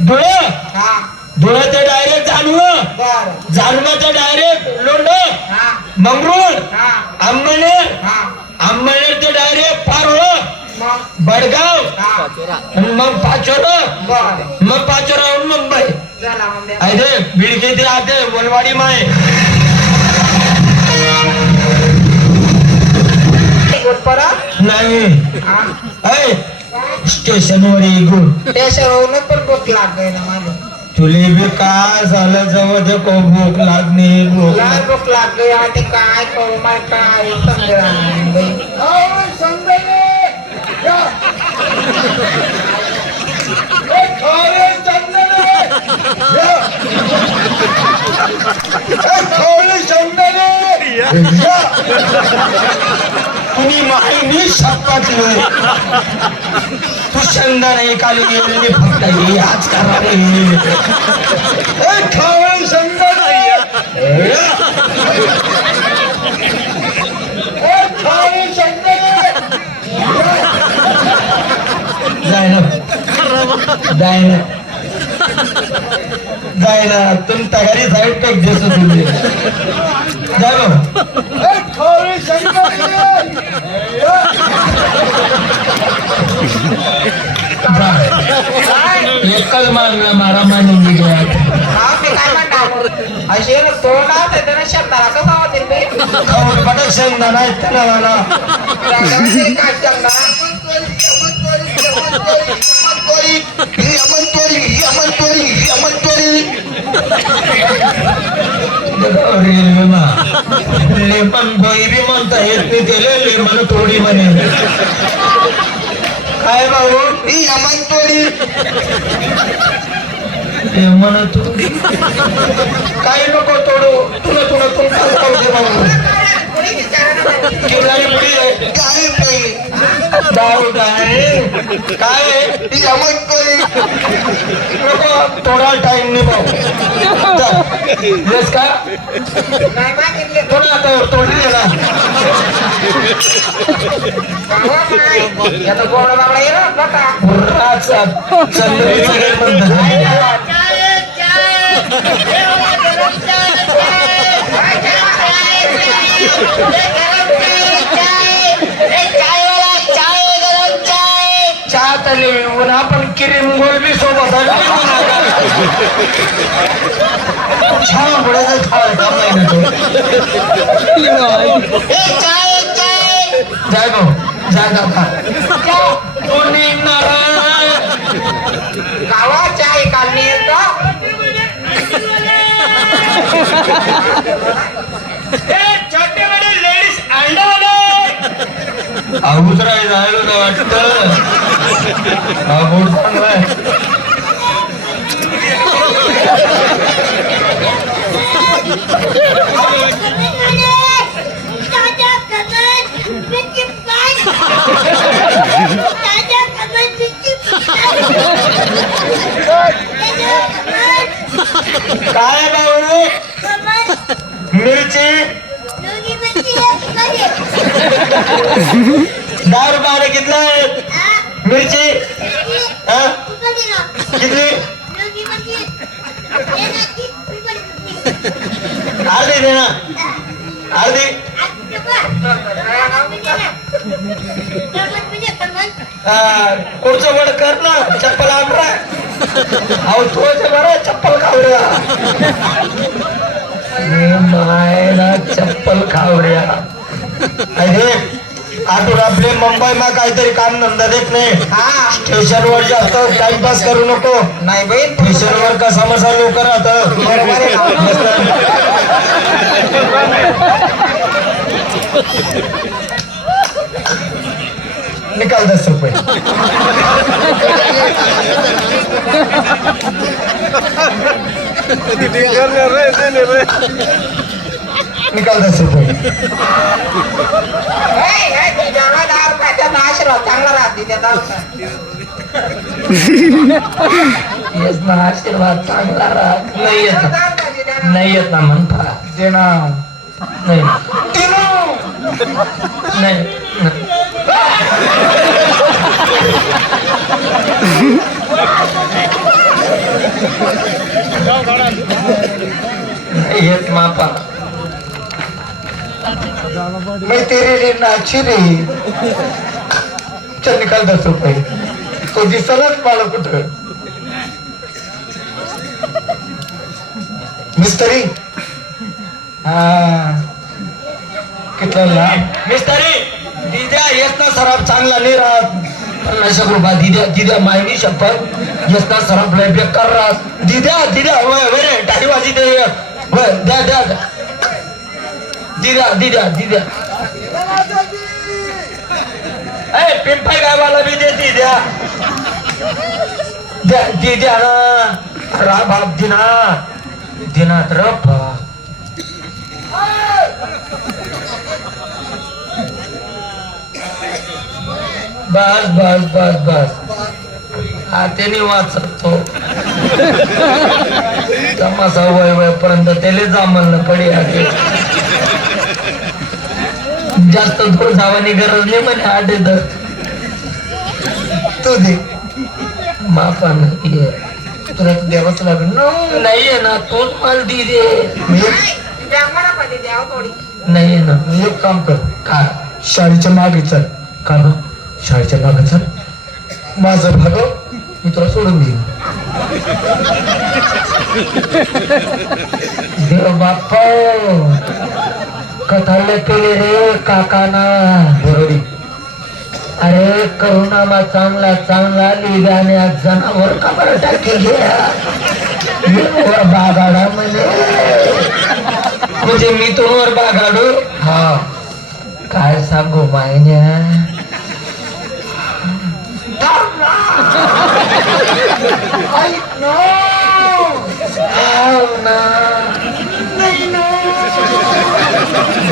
धुळे? हा. धुळे ते डायरेक्ट जानवं बर. जानवाचं डायरेक्ट लोंड हा. मंगरूळ. हा. हा. अंबनेर ते डायरेक्ट पारोळ बडगाव. हा. मग पाचोर. मग पाचोराहून मुंबई. अरे बिडकी ते आते वलवाडी माय. नाही. स्टेशनवर येऊन त्याच्यावरूनच पण भूक लागली ना मला तुले बी काय झालं जवळ ते को भूक लागणे भूक भूक लागली आणि काय करू मला काय समजा नाही बाई. तुम्ही माहिती शपथलं तू शंदा नाही काली गेलेली फक्त ही आज करा जाय ना जाय ना तुम तगारी साईड पॅक देसो तुम्ही? जाय भाऊ एकच मागला मारा माने निघ्या हा, मी काय म्हणणार अशी तोंडा त्यानं शब्दाला कसं होतील बाई खाऊन पटक शेंगदा नाही त्याला मला त्याच्यामध्ये काय शब्दाला रेल्वे मा लेपन गोई बी म्हणता येत नाही त्याला लेमन थोडी म्हणे काय भाऊ लेमन थोडी काही नको तोडू तुला तुला तुला खाऊ काय थोडा टाइम नाही भाऊ येस का थोडा आता तोडली गेला ना तले ऊन आपण किरीम गोलबी सोबत छान पडायचं खावायला काम नाही तो. जाय भाऊ जाय दादा. कोणी नारायण गावात अगोदर जायला वाटत हा बोट चांगलाय काय दहा रुपयाला कितलं मिरची. किती? अर्धी दे ना. अर्धी. हा, पुढचं वड कर ना. चप्पल आणला अहो तोच बरं चप्पल खावड्या मायला चप्पल खावड्या अरे आठवड आपले मुंबईमा काहीतरी काम धंदा देत नाही. हा. स्टेशनवर जास्त टाइमपास करू नको. नाही बाई. स्टेशनवर कसा मसा लोक राहत निकाल दस रुपये. निकाल दस रुपये येस ना आशीर्वाद चांगला राग नाही येत. नाही येत ना म्हणता. देणा नाही. नाही. येत मापा मैं तेरे लिए नाची रे चल निकाल दस रुपये तो दिसलाच मला कुठं मिस्तरी हा। कितला लाभ मिस्तरी दिद्या येत ना सराफ चांगला नाही राहत पन्नास रुपया दिद्या दिद्या मायनी शपथ येत ना सराफ लय बेकार राहत दिद्या दिद्या वय वय रे टाळी वाजी दे द्या द्या द्या. दिद्या दिद्या दिद्या ए पिंपळ गावाला बी दे दिद्या द्या. दिद्या ना. रा बाप दिना दिना र बाप. बस बस बस बस. हातेने वाचतो. तमासा वय वय पर्यंत त्याला जामल पडी हाते जास्त जावानी गरज नाही म्हणे आठ तू दे. मापन ये. तुला द्यावंच लागेल. न नाहीये ना तूच मला दी दे. थोडी. नाहीये ना मी एक काम कर. का? शाळेच्या मागे चल. का शाळेच्या मागे चल. माझं भाग मी तुला सोडून देईन. देव बाप्पा कथाले केले रे काकाना. बरोडी अरे करुणामा चांगला चांगला आज जनावर कबर टाकेल वर बागाडा म्हणजे म्हणजे मी तोवर बागाडू? हा. काय सांगू मायन्या? ऐक ना. हाव ना. नाही ना.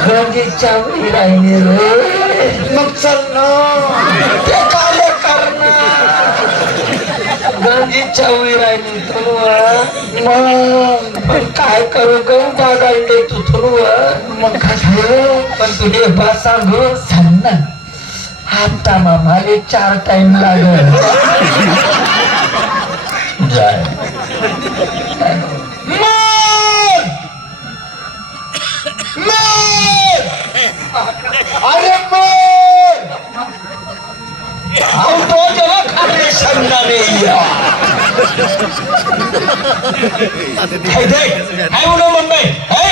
गंजीच्या विराईने रे मग चल ना ते काय करणार गंजीच्या विराईने तुला मग पण काय करू ग बागायले तू थोडं मग काय पण तुझे बा सांगू सांग ना आता मामाले चार टाइम लागल जाय मोर! अरे हम तो जेव्हा खाली समझा नहीं है देख, मुंबई है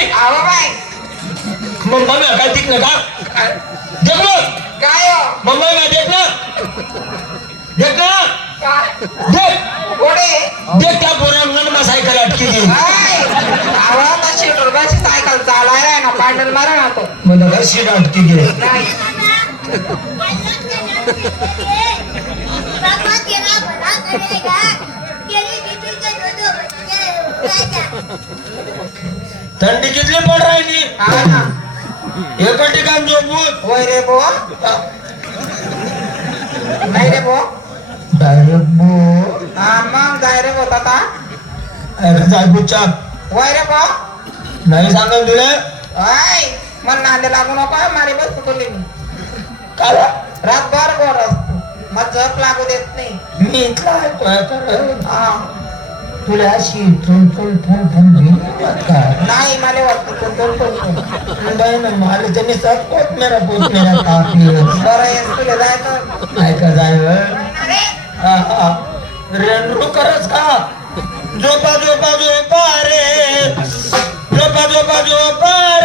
मुंबई में काय दिख का देख लो मुंबई में देखना देखना क्या पोरांगण में सायकल अटकी गई आवा तशी रुपयाची सायकल चालायला ना पांडल मारा ना तो. काय सीट अटकी दो दो थंडी कितली पड राहिली? एका ठिकाण झोपून. होय रे बो. नाही रे बो. डायरेक्ट बो. हा मग जाय रे जायपूरच्या रे नाही सांगाल तुला. होय मन नांदे लागू नको मारी बस तुली काय रातभर गोर असतो. झोप लागू देत नाही. मी इथला ऐकतोय तर हा. तुला अशी चुल चुल फुल फुल नाही मला वाटतं दोन कोण नाही ना मला त्यांनी कोथमेरा कोथमेरा कापली बरं येस तुला जायचं. ऐका जाय रेणू करच का? झोपा झोपा झोपा रे. झोपा झोपा झोपा